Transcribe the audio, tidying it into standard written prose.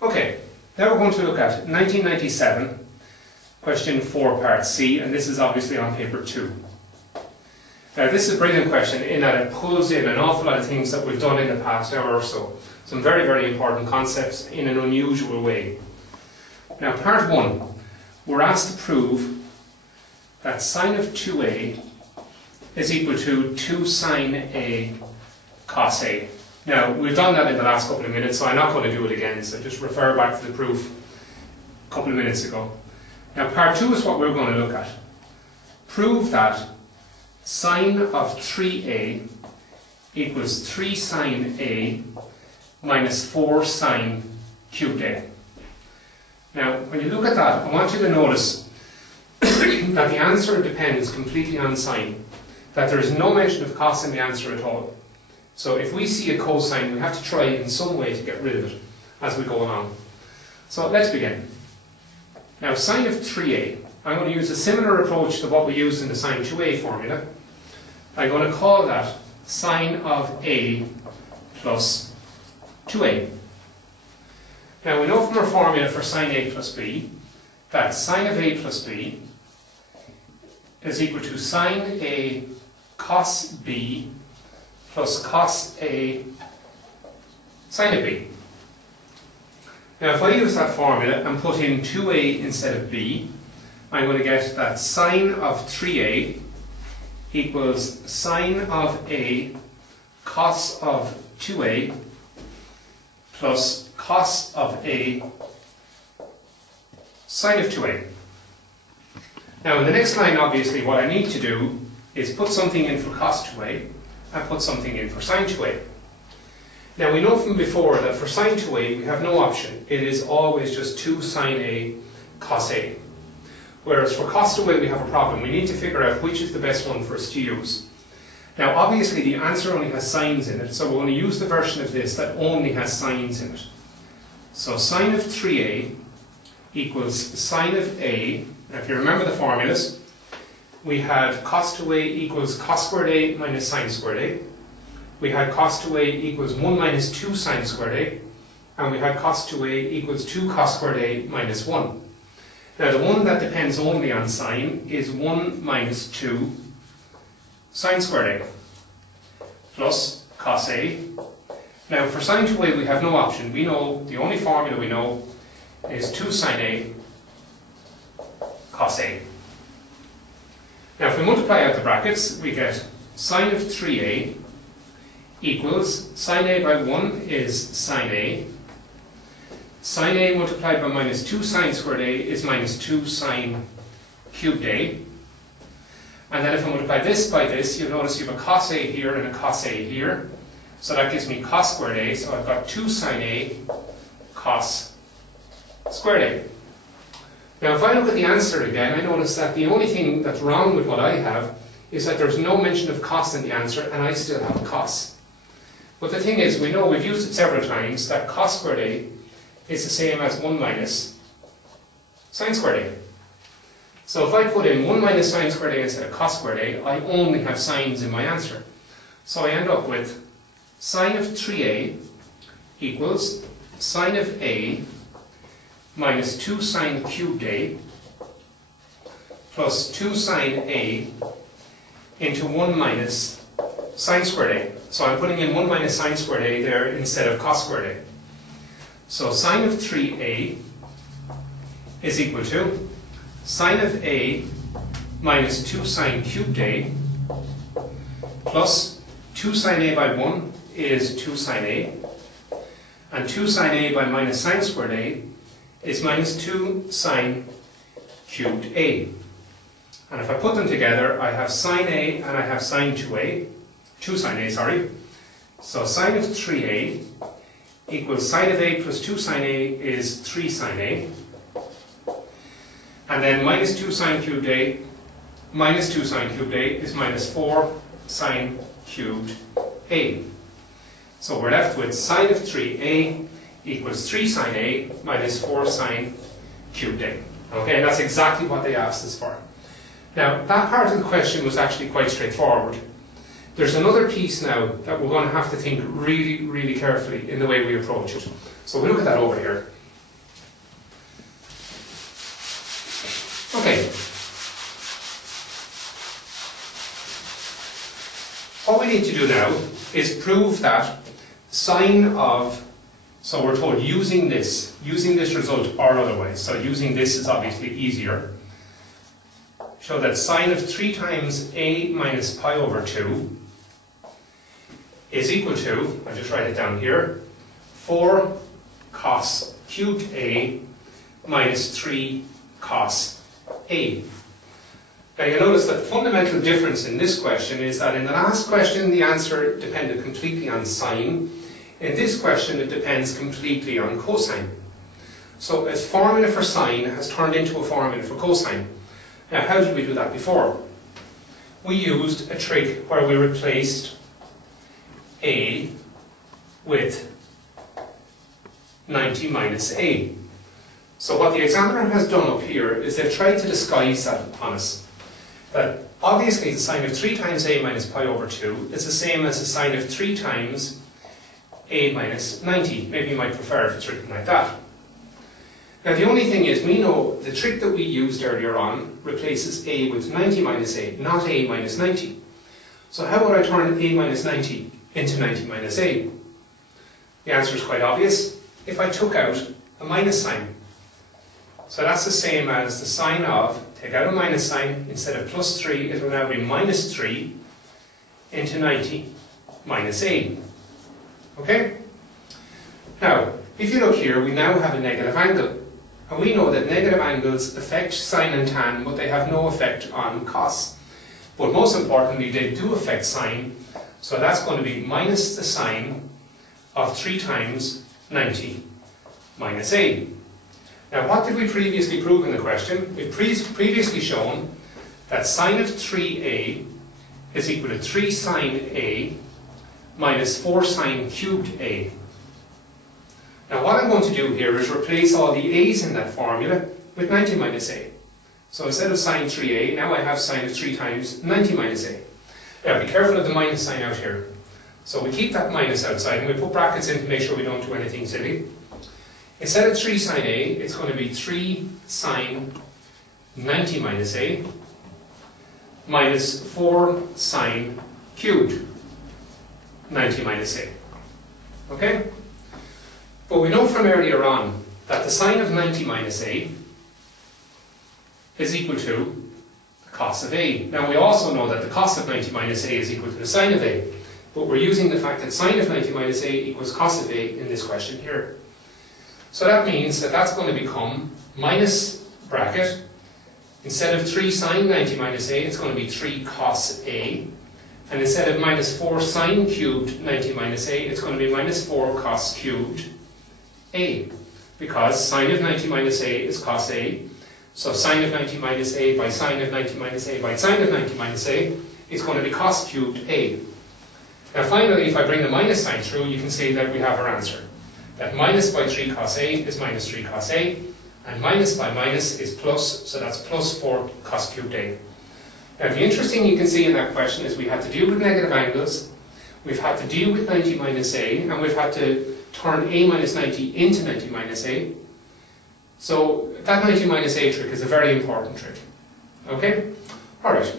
Okay, now we're going to look at 1997, question 4, part C, and this is obviously on paper 2. Now this is a brilliant question in that it pulls in an awful lot of things that we've done in the past hour or so. Some very, very important concepts in an unusual way. Now part 1, we're asked to prove that sine of 2a is equal to 2 sine a cos a. Now, we've done that in the last couple of minutes, so I'm not going to do it again, so just refer back to the proof a couple of minutes ago. Now, part 2 is what we're going to look at. Prove that sine of 3a equals 3 sine a minus 4 sine cubed a. Now, when you look at that, I want you to notice that the answer depends completely on sine, that there is no mention of cos in the answer at all. So if we see a cosine, we have to try in some way to get rid of it as we go along. So let's begin. Now sine of 3a, I'm going to use a similar approach to what we used in the sine 2a formula. I'm going to call that sine of a plus 2a. Now we know from our formula for sine a plus b that sine of a plus b is equal to sine a cos b plus cos a sine of b. Now if I use that formula and put in 2a instead of b, I'm going to get that sine of 3a equals sine of a cos of 2a plus cos of a sine of 2a. Now in the next line, obviously, what I need to do is put something in for cos 2a and put something in for sine 2a. Now we know from before that for sine 2a we have no option. It is always just 2 sine a cos a. Whereas for cos 2a we have a problem. We need to figure out which is the best one for us to use. Now obviously the answer only has sines in it, so we're going to use the version of this that only has sines in it. So sine of 3a equals sine of a. Now if you remember the formulas, we had cos 2a equals cos squared a minus sine squared a. We had cos 2a equals 1 minus 2 sine squared a. And we had cos 2a equals 2 cos squared a minus 1. Now the one that depends only on sine is 1 minus 2 sine squared a plus cos a. Now for sine 2a we have no option. We know, the only formula we know is 2 sine a cos a. Now if we multiply out the brackets, we get sine of 3a equals, sine a by 1 is sine a. Sine a multiplied by minus 2 sine squared a is minus 2 sine cubed a. And then if I multiply this by this, you'll notice you have a cos a here and a cos a here. So that gives me cos squared a, so I've got 2 sine a cos squared a. Now if I look at the answer again, I notice that the only thing that's wrong with what I have is that there's no mention of cos in the answer, and I still have a cos. But the thing is, we know, we've used it several times, that cos squared a is the same as 1 minus sine squared a. So if I put in 1 minus sine squared a instead of cos squared a, I only have sines in my answer. So I end up with sine of 3a equals sine of a minus 2 sine cubed a plus 2 sine a into 1 minus sine squared a. So I'm putting in 1 minus sine squared a there instead of cos squared a. So sine of 3a is equal to sine of a minus 2 sine cubed a plus 2 sine a by 1 is 2 sine a, and 2 sine a by minus sine squared a is minus 2 sine cubed a. And if I put them together, I have sine a and I have sine 2a, 2 sine a, sorry. So sine of 3a equals sine of a plus 2 sine a is 3 sine a. And then minus 2 sine cubed a minus 2 sine cubed a is minus 4 sine cubed a. So we're left with sine of 3a equals 3 sine a minus 4 sine cubed a. Okay, and that's exactly what they asked us for. Now, that part of the question was actually quite straightforward. There's another piece now that we're going to have to think really, really carefully in the way we approach it. So we look at that over here. Okay. What we need to do now is prove that sine of, so we're told using this result or otherwise, so using this is obviously easier. Show that sine of 3 times a minus pi over 2 is equal to, I'll just write it down here, 4 cos cubed a minus 3 cos a. Now you notice that the fundamental difference in this question is that in the last question the answer depended completely on sine. In this question it depends completely on cosine. So a formula for sine has turned into a formula for cosine. Now how did we do that before? We used a trick where we replaced a with 90 minus a. So what the examiner has done up here is they've tried to disguise that on us. That obviously the sine of 3 times a minus pi over 2 is the same as the sine of 3 times a minus 90. Maybe you might prefer if it's written like that. Now the only thing is, we know the trick that we used earlier on replaces a with 90 minus a, not a minus 90. So how would I turn a minus 90 into 90 minus a? The answer is quite obvious. If I took out a minus sign. So that's the same as the sine of, take out a minus sign, instead of plus 3, it will now be minus 3 into 90 minus a. Okay? Now, if you look here, we now have a negative angle. And we know that negative angles affect sine and tan, but they have no effect on cos. But most importantly, they do affect sine. So that's going to be minus the sine of 3 times 90 minus a. Now what did we previously prove in the question? We've previously shown that sine of 3a is equal to 3 sine a minus 4 sine cubed a. Now what I'm going to do here is replace all the a's in that formula with 90 minus a. So instead of sine 3a, now I have sine of 3 times 90 minus a. Now be careful of the minus sign out here. So we keep that minus outside and we put brackets in to make sure we don't do anything silly. Instead of 3 sine a, it's going to be 3 sine 90 minus a minus 4 sine cubed 90 minus a. Okay? But we know from earlier on that the sine of 90 minus a is equal to the cos of a. Now we also know that the cos of 90 minus a is equal to the sine of a. But we're using the fact that sine of 90 minus a equals cos of a in this question here. So that means that that's going to become minus bracket. Instead of 3 sine 90 minus a, it's going to be 3 cos a. And instead of minus 4 sine cubed 90 minus a, it's going to be minus 4 cos cubed a. Because sine of 90 minus a is cos a. So sine of 90 minus a by sine of 90 minus a by sine of 90 minus a is going to be cos cubed a. Now finally, if I bring the minus sign through, you can see that we have our answer. That minus by 3 cos a is minus 3 cos a, and minus by minus is plus, so that's plus 4 cos cubed a. Now the interesting you can see in that question is we had to deal with negative angles, we've had to deal with 90 minus a, and we've had to turn a minus 90 into 90 minus a. So that 90 minus a trick is a very important trick. Okay? Alright.